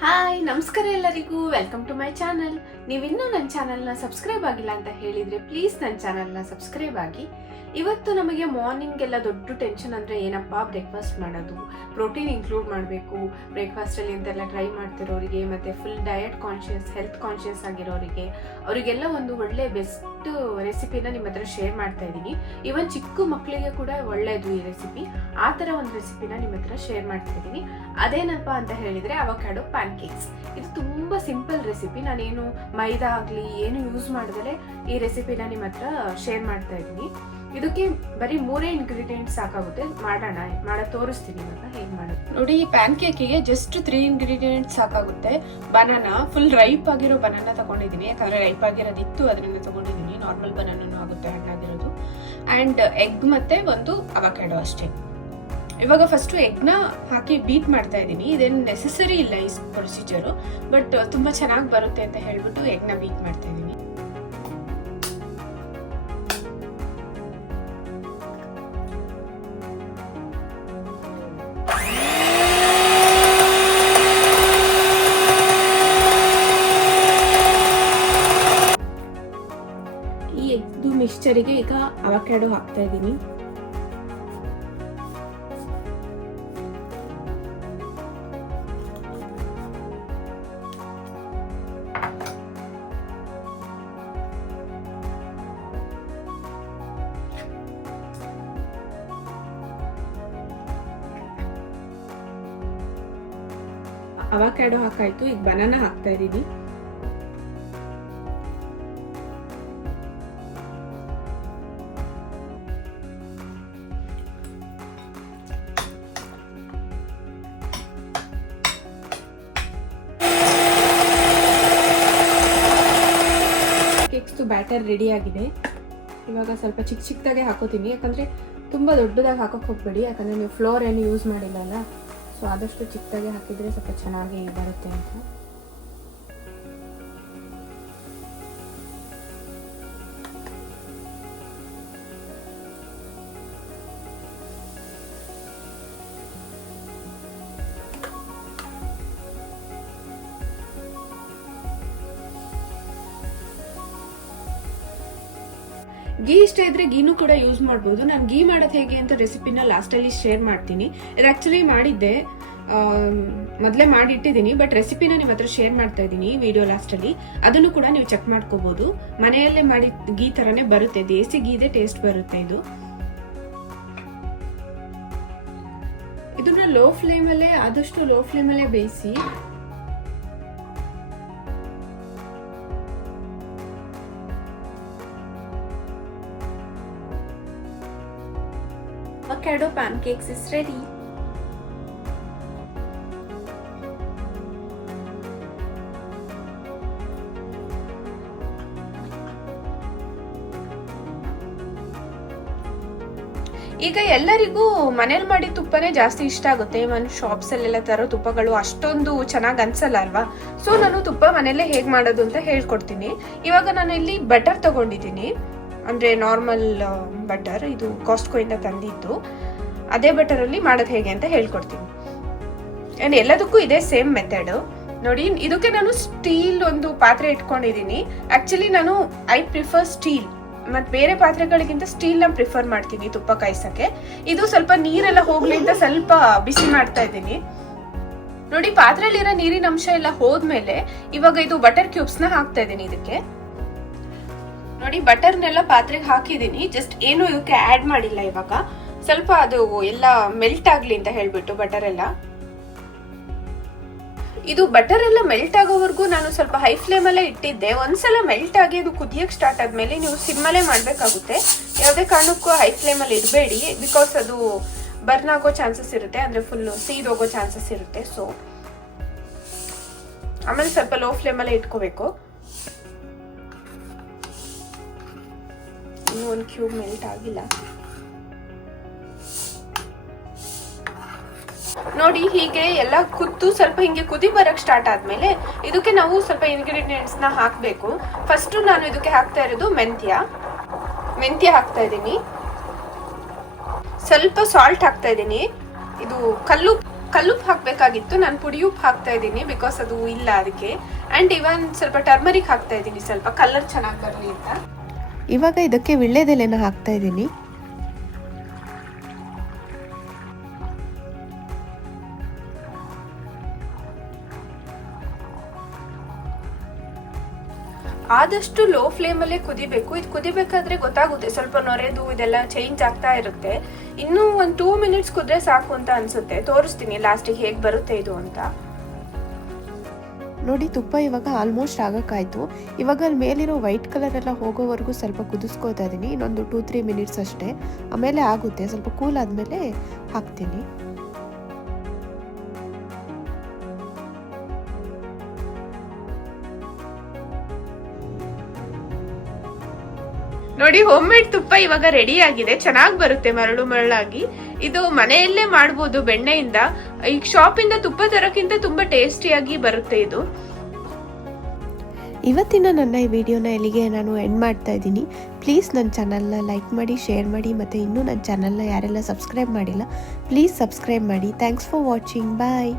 Hi, ನಮಸ್ಕಾರ ಎಲ್ಲರಿಗೂ. Welcome to my channel. ನೀವಿನ್ನೂ ನನ್ನ ಚಾನಲ್ನ ಸಬ್ಸ್ಕ್ರೈಬ್ ಆಗಿಲ್ಲ ಅಂತ ಹೇಳಿದರೆ ಪ್ಲೀಸ್ ನನ್ನ ಚಾನಲ್ನ ಸಬ್ಸ್ಕ್ರೈಬ್ ಆಗಿ. ಇವತ್ತು ನಮಗೆ ಮಾರ್ನಿಂಗ್ ಎಲ್ಲ ದೊಡ್ಡ ಟೆನ್ಷನ್ ಅಂದರೆ ಏನಪ್ಪ, ಬ್ರೇಕ್ಫಾಸ್ಟ್ ಮಾಡೋದು, ಪ್ರೋಟೀನ್ ಇನ್ಕ್ಲೂಡ್ ಮಾಡಬೇಕು ಬ್ರೇಕ್ಫಾಸ್ಟಲ್ಲಿ ಅಂತೆಲ್ಲ ಟ್ರೈ ಮಾಡ್ತಿರೋರಿಗೆ, ಮತ್ತು full diet conscious, health conscious ಆಗಿರೋರಿಗೆ, ಅವರಿಗೆಲ್ಲ ಒಂದು ಒಳ್ಳೆ ಬೆಸ್ಟ್ ರೆಸಿಪಿನ ನಿಮ್ಮ ಹತ್ರ ಶೇರ್ ಮಾಡ್ತಾ ಇದ್ದೀನಿ. ಇವನ್ ಚಿಕ್ಕ ಮಕ್ಕಳಿಗೆ ಕೂಡ ಒಳ್ಳೆಯದು ಈ ರೆಸಿಪಿ. ಆ ಥರ ಒಂದು ರೆಸಿಪಿನ ನಿಮ್ಮ ಹತ್ರ ಶೇರ್ ಮಾಡ್ತಾ ಇದ್ದೀನಿ. ಅದೇನಪ್ಪ ಅಂತ ಹೇಳಿದರೆ ಅವಕಾಡೋ ಪ್ಯಾನ್ ಕೇಕ್ಸ್. ಇದು ತುಂಬ ಸಿಂಪಲ್ ರೆಸಿಪಿ. ನಾನೇನು ಮೈದಾ ಆಗಲಿ ಏನು ಯೂಸ್ ಮಾಡಿದ್ರೆ ಈ ರೆಸಿಪಿನ ನಿಮ್ಮ ಹತ್ರ ಶೇರ್ ಮಾಡ್ತಾ ಇದ್ದೀನಿ. ಇದಕ್ಕೆ ಬರೀ 3 ಇಂಗ್ರೀಡಿಯೆಂಟ್ಸ್ ಸಾಕಾಗುತ್ತೆ. ಮಾಡೋದು ತೋರಿಸ್ತೀನಿ ಇವಾಗ ಹೇಗೆ ಮಾಡೋದು. ನೋಡಿ, ಈ ಪ್ಯಾನ್ ಕೇಕಿಗೆ ಜಸ್ಟ್ 3 ಇಂಗ್ರೀಡಿಯೆಂಟ್ಸ್ ಸಾಕಾಗುತ್ತೆ. ಬನಾನಾ, ಫುಲ್ ರೈಪ್ ಆಗಿರೋ ಬನಾನಾ ತಗೊಂಡಿದ್ದೀನಿ, ಯಾಕಂದ್ರೆ ರೈಪ್ ಆಗಿರೋದಿತ್ತು ಅದರಿಂದ ತಗೊಂಡಿದ್ದೀನಿ. ನಾರ್ಮಲ್ ಬನಾನೂ ಆಗುತ್ತೆ ಹಣ್ಣಾಗಿರೋದು. ಆ್ಯಂಡ್ ಎಗ್ ಮತ್ತೆ ಒಂದು ಅವಕಾಡೋ ಅಷ್ಟೇ. ಇವಾಗ ಫಸ್ಟು ಎಗ್ನ ಹಾಕಿ ಬೀಟ್ ಮಾಡ್ತಾ ಇದ್ದೀನಿ. ಇದೇನು ನೆಸೆಸರಿ ಇಲ್ಲ ಈ ಪ್ರೊಸೀಜರು, ಬಟ್ ತುಂಬ ಚೆನ್ನಾಗಿ ಬರುತ್ತೆ ಅಂತ ಹೇಳ್ಬಿಟ್ಟು ಎಗ್ನ ಬೀಟ್ ಮಾಡ್ತಾ ಇದ್ದೀನಿ. ಈ ಎಗ್ದು ಮಿಕ್ಸ್ಚರಿಗೆ ಈಗ ಅವಕಾಡೋ ಹಾಕ್ತಾ ಇದ್ದೀನಿ. ಅವಕಾಡೋ ಹಾಕಾಯ್ತು, ಈಗ ಬನಾನಾ ಹಾಕ್ತಾ ಇದ್ದೀನಿ. ಕೇಕ್ಸ್ದು ಬ್ಯಾಟರ್ ರೆಡಿ ಆಗಿದೆ. ಇವಾಗ ಸ್ವಲ್ಪ ಚಿಕ್ಕದಾಗೆ ಹಾಕೋತೀನಿ, ಯಾಕಂದರೆ ತುಂಬ ದೊಡ್ಡದಾಗಿ ಹಾಕೋಕೆ ಹೋಗ್ಬೇಡಿ, ಯಾಕಂದರೆ ನೀವು ಫ್ಲೋರ್ ಏನು ಯೂಸ್ ಮಾಡಿಲ್ಲಲ್ಲ. ಸೊ ಆದಷ್ಟು ಚಿಕ್ಕದಾಗೆ ಹಾಕಿದರೆ ಸ್ವಲ್ಪ ಚೆನ್ನಾಗಿ ಬರುತ್ತೆ ಅಂತ. ಗೀ ಇಷ್ಟ ಇದ್ರೆ ಗೀನು ಕೂಡ ಯೂಸ್ ಮಾಡ್ಬೋದು. ನಾನು ಗೀ ಮಾಡೋದು ಹೇಗೆ ಅಂತ ರೆಸಿಪಿನ ಲಾಸ್ಟಲ್ಲಿ ಶೇರ್ ಮಾಡ್ತೀನಿ. ಇದು ಆಕ್ಚುಲಿ ಮಾಡಿದ್ದೆ, ಮೊದಲೇ ಮಾಡಿಟ್ಟಿದ್ದೀನಿ, ಬಟ್ ರೆಸಿಪಿನ ನಿಮ್ಮ ಹತ್ರ ಶೇರ್ ಮಾಡ್ತಾ ಇದ್ದೀನಿ ವಿಡಿಯೋ ಲಾಸ್ಟಲ್ಲಿ. ಅದನ್ನು ಕೂಡ ನೀವು ಚೆಕ್ ಮಾಡ್ಕೋಬಹುದು. ಮನೆಯಲ್ಲೇ ಮಾಡಿ ಗೀ ತರನೇ ಬರುತ್ತೆ, ದೇಸಿ ಗೀದೆ ಟೇಸ್ಟ್ ಬರುತ್ತೆ ಇದು. ಇದನ್ನ ಲೋ ಫ್ಲೇಮಲ್ಲೇ, ಆದಷ್ಟು ಲೋ ಫ್ಲೇಮಲ್ಲೇ ಬೇಯಿಸಿ. Avocado pancakes is ready. ಈಗ ಎಲ್ಲರಿಗೂ ಮನೇಲಿ ಮಾಡಿ ತುಪ್ಪನೇ ಜಾಸ್ತಿ ಇಷ್ಟ ಆಗುತ್ತೆ. ಶಾಪ್ಸ್ ಅಲ್ಲೆಲ್ಲ ತರೋ ತುಪ್ಪಗಳು ಅಷ್ಟೊಂದು ಚೆನ್ನಾಗಿ ಅನ್ಸಲ್ಲ ಅಲ್ವಾ. ಸೊ ನಾನು ತುಪ್ಪ ಮನೇಲೆ ಹೇಗೆ ಮಾಡೋದು ಅಂತ ಹೇಳ್ಕೊಡ್ತೀನಿ. ಇವಾಗ ನಾನು ಇಲ್ಲಿ ಬಟರ್ ತಗೊಂಡಿದ್ದೀನಿ, ಅಂದರೆ ನಾರ್ಮಲ್ ಬಟರ್. ಇದು ಕಾಸ್ಟ್ಕೋಯಿಂದ ತಂದಿದ್ದು. ಅದೇ ಬಟರಲ್ಲಿ ಮಾಡೋದು ಹೇಗೆ ಅಂತ ಹೇಳ್ಕೊಡ್ತೀನಿ. ಆ್ಯಂಡ್ ಎಲ್ಲದಕ್ಕೂ ಇದೇ ಸೇಮ್ ಮೆಥಡ್. ನೋಡಿ, ಇದಕ್ಕೆ ನಾನು ಸ್ಟೀಲ್ ಒಂದು ಪಾತ್ರೆ ಇಟ್ಕೊಂಡಿದ್ದೀನಿ. ಆ್ಯಕ್ಚುಲಿ ಐ ಪ್ರಿಫರ್ ಸ್ಟೀಲ್, ಮತ್ತು ಬೇರೆ ಪಾತ್ರೆಗಳಿಗಿಂತ ಸ್ಟೀಲ್ನ ಪ್ರಿಫರ್ ಮಾಡ್ತೀನಿ ತುಪ್ಪ ಕಾಯಿಸೋಕ್ಕೆ. ಇದು ಸ್ವಲ್ಪ ನೀರೆಲ್ಲ ಹೋಗ್ಲಿ ಅಂತ ಸ್ವಲ್ಪ ಬಿಸಿ ಮಾಡ್ತಾ ಇದ್ದೀನಿ. ನೋಡಿ, ಪಾತ್ರೆಯಲ್ಲಿರೋ ನೀರಿನ ಅಂಶ ಎಲ್ಲ ಹೋದ್ಮೇಲೆ ಇವಾಗ ಇದು ಬಟರ್ ಕ್ಯೂಬ್ಸ್ನ ಹಾಕ್ತಾ ಇದ್ದೀನಿ ಇದಕ್ಕೆ. ನೋಡಿ, ಬಟರ್ನೆಲ್ಲ ಪಾತ್ರೆಗೆ ಹಾಕಿದ್ದೀನಿ. ಜಸ್ಟ್ ಏನು ಇದಕ್ಕೆ ಆ್ಯಡ್ ಮಾಡಿಲ್ಲ. ಇವಾಗ ಸ್ವಲ್ಪ ಅದು ಎಲ್ಲ ಮೆಲ್ಟ್ ಆಗಲಿ ಅಂತ ಹೇಳ್ಬಿಟ್ಟು ಬಟರ್ ಎಲ್ಲ. ಇದು ಬಟರ್ ಎಲ್ಲ ಮೆಲ್ಟ್ ಆಗೋವರೆಗೂ ನಾನು ಸ್ವಲ್ಪ ಹೈ ಫ್ಲೇಮಲ್ಲೇ ಇಟ್ಟಿದ್ದೆ. ಒಂದ್ಸಲ ಮೆಲ್ಟ್ ಆಗಿ ಅದು ಕುದಿಯಕ್ಕೆ ಸ್ಟಾರ್ಟ್ ಆದ್ಮೇಲೆ ನೀವು ಸಿಮ್ಮಲ್ಲೇ ಮಾಡಬೇಕಾಗುತ್ತೆ. ಯಾವುದೇ ಕಾರಣಕ್ಕೂ ಹೈ ಫ್ಲೇಮಲ್ಲಿ ಇಡಬೇಡಿ, ಬಿಕಾಸ್ ಅದು ಬರ್ನ್ ಆಗೋ ಚಾನ್ಸಸ್ ಇರುತ್ತೆ, ಅಂದರೆ ಫುಲ್ ಸೀದೋಗೋ ಚಾನ್ಸಸ್ ಇರುತ್ತೆ. ಸೊ ಆಮೇಲೆ ಸ್ವಲ್ಪ ಲೋ ಫ್ಲೇಮಲ್ಲೇ ಇಟ್ಕೋಬೇಕು. ಇನ್ನೂ ಒಂದು ಕ್ಯೂಬ್ ಮೆಲ್ಟ್ ಆಗಿಲ್ಲ. ನೋಡಿ, ಹೀಗೆ ಎಲ್ಲ ಕುದ್ದು ಸ್ವಲ್ಪ ಹಿಂಗೆ ಕುದಿ ಬರಕ್ ಸ್ಟಾರ್ಟ್ ಆದ್ಮೇಲೆ ಇದಕ್ಕೆ ನಾವು ಸ್ವಲ್ಪ ಇಂಗ್ರೀಡಿಯೆಂಟ್ಸ್ ನ ಹಾಕ್ಬೇಕು. ಫಸ್ಟ್ ನಾನು ಇದಕ್ಕೆ ಹಾಕ್ತಾ ಇರೋದು ಮೆಂತ್ಯ ಹಾಕ್ತಾ ಇದ್ದೀನಿ. ಸ್ವಲ್ಪ ಸಾಲ್ಟ್ ಹಾಕ್ತಾ ಇದ್ದೀನಿ. ಇದು ಕಲ್ಲುಪ್ಪು ಹಾಕಬೇಕಾಗಿತ್ತು, ನಾನು ಪುಡಿ ಉಪ್ಪು ಹಾಕ್ತಾ ಇದ್ದೀನಿ ಬಿಕಾಸ್ ಅದು ಇಲ್ಲ ಅದಕ್ಕೆ. ಆ್ಯಂಡ್ ಇವನ್ ಸ್ವಲ್ಪ ಟರ್ಮರಿಕ್ ಹಾಕ್ತಾ ಇದ್ದೀನಿ, ಸ್ವಲ್ಪ ಕಲರ್ ಚೆನ್ನಾಗಿ ಬರಲಿ ಅಂತ. ಇವಾಗ ಇದಕ್ಕೆ ವಿಳ್ಳೆದೆಲೆನ ಹಾಕ್ತಾ ಇದ್ದೀನಿ. ಆದಷ್ಟು ಲೋ ಫ್ಲೇಮಲ್ಲೇ ಕುದಿಬೇಕು. ಇದು ಕುದಿಬೇಕಾದ್ರೆ ಗೊತ್ತಾಗುತ್ತೆ, ಸ್ವಲ್ಪ ನೊರೆದು ಇದೆಲ್ಲ ಚೇಂಜ್ ಆಗ್ತಾ ಇರುತ್ತೆ. ಇನ್ನೂ ಒಂದು 2 ಮಿನಿಟ್ಸ್ ಕುದ್ರೆ ಸಾಕು ಅಂತ ಅನ್ಸುತ್ತೆ. ತೋರಿಸ್ತೀನಿ ಲಾಸ್ಟಿಗೆ ಹೇಗೆ ಬರುತ್ತೆ ಇದು ಅಂತ. ನೋಡಿ, ತುಪ್ಪ ಇವಾಗ ಆಲ್ಮೋಸ್ಟ್ ಆಗಕ್ಕಾಯ್ತು. ಇವಾಗ ಅಲ್ಲಿ ಮೇಲಿರೋ ವೈಟ್ ಕಲರ್ ಎಲ್ಲ ಹೋಗೋವರೆಗೂ ಸ್ವಲ್ಪ ಕುದಿಸ್ಕೋತಾ ಇದ್ದೀನಿ. ಇನ್ನೊಂದು 2-3 ಮಿನಿಟ್ಸ್ ಅಷ್ಟೇ, ಆಮೇಲೆ ಆಗುತ್ತೆ. ಸ್ವಲ್ಪ ಕೂಲ್ ಆದಮೇಲೆ ಹಾಕ್ತೀನಿ. ನೋಡಿ, ಹೋಮ್ ಮೇಡ್ ತುಪ್ಪ ಇವಾಗ ರೆಡಿ ಆಗಿದೆ. ಚೆನ್ನಾಗಿ ಬರುತ್ತೆ, ಮರಳು ಮರಳಾಗಿ. ಇದು ಮನೆಯಲ್ಲೇ ಮಾಡ್ಬೋದು ಬೆಣ್ಣೆಯಿಂದ. ಈಗ ಶಾಪಿಂದ ತುಪ್ಪ ತರೋಕ್ಕಿಂತ ತುಂಬಾ ಟೇಸ್ಟಿಯಾಗಿ ಬರುತ್ತೆ ಇದು. ಇವತ್ತಿನ ನನ್ನ ಈ ವಿಡಿಯೋನ ಇಲ್ಲಿಗೆ ನಾನು ಎಂಡ್ ಮಾಡ್ತಾ ಇದ್ದೀನಿ. ಪ್ಲೀಸ್ ನನ್ನ ಚಾನಲ್ನ ಲೈಕ್ ಮಾಡಿ, ಶೇರ್ ಮಾಡಿ, ಮತ್ತು ಇನ್ನೂ ನನ್ನ ಚಾನಲ್ನ ಯಾರೆಲ್ಲ ಸಬ್ಸ್ಕ್ರೈಬ್ ಮಾಡಿಲ್ಲ ಪ್ಲೀಸ್ ಸಬ್ಸ್ಕ್ರೈಬ್ ಮಾಡಿ. Thanks for watching. ಬಾಯ್.